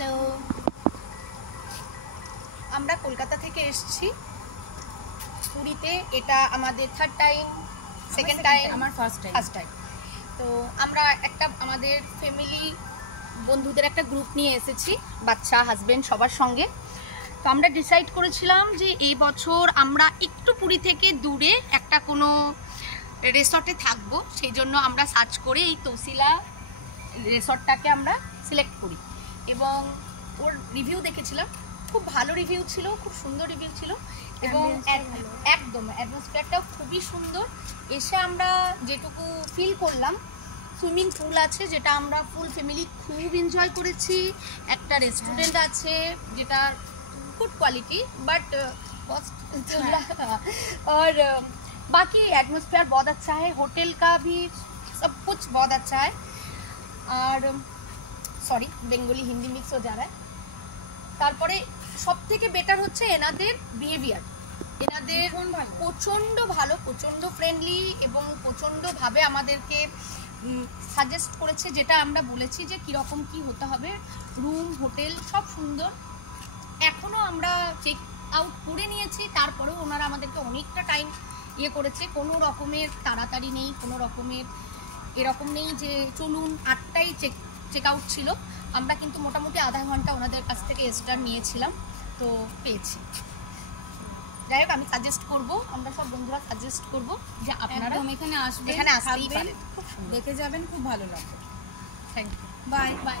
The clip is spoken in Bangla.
হ্যালো, আমরা কলকাতা থেকে এসেছি পুরীতে। এটা আমাদের থার্ড টাইম, সেকেন্ড টাইম, আমার ফার্স্ট টাইম। তো আমরা একটা আমাদের ফ্যামিলি বন্ধুদের একটা গ্রুপ নিয়ে এসেছি, বাচ্চা হাজবেন্ড সবার সঙ্গে। তো আমরা ডিসাইড করেছিলাম যে এই বছর আমরা একটু পুরী থেকে দূরে একটা কোনো রিসর্টে থাকবো। সেই জন্য আমরা সার্চ করে এই তৌসিলা রিসর্টটাকে আমরা সিলেক্ট করি এবং ওর রিভিউ দেখেছিলাম। খুব ভালো রিভিউ ছিল, খুব সুন্দর রিভিউ ছিল এবং একদম অ্যাটমসফিয়ারটাও খুবই সুন্দর। এসে আমরা যেটুকু ফিল করলাম, সুইমিং পুল আছে যেটা আমরা ফুল ফ্যামিলি খুব এনজয় করেছি। একটা রেস্টুরেন্ট আছে যেটা गुड क्वालिटी बट कॉस्ट और बाकी एटमॉस्फेयर बहुत अच्छा है। होटल का भी सब कुछ बहुत अच्छा है। और सॉरी बेंगली हिंदी मिक्स हो जा रहा है। তারপরে সবথেকে বেটার হচ্ছে এনাদের বিহেভিয়ার। এনাদের প্রচণ্ড ভালো, প্রচণ্ড ফ্রেন্ডলি এবং প্রচণ্ডভাবে আমাদেরকে সাজেস্ট করেছে, যেটা আমরা বলেছি যে কীরকম কী হতে হবে। রুম হোটেল সব সুন্দর। এখনও আমরা চেক আউট করে নিয়েছি, তারপরেও ওনারা আমাদেরকে অনেকটা টাইম করেছে। কোনো রকমের তাড়াতাড়ি নেই, কোনো রকমের এরকম নেই যে চলুন 8টায় চেক আউট ছিল। আমরা কিন্তু মোটামুটি আধা ঘন্টা ওনাদের কাছ থেকে এক্সট্রা নিয়েছিলাম, তো পেয়েছি। যাই হোক, আমি সাজেস্ট করব, আমরা সব বন্ধুরা সাজেস্ট করব যে আপনারা এখানে আসবেন, এখানে আসতেই পারেন। দেখে যাবেন, খুব ভালো লাগবে। Thank you, bye by.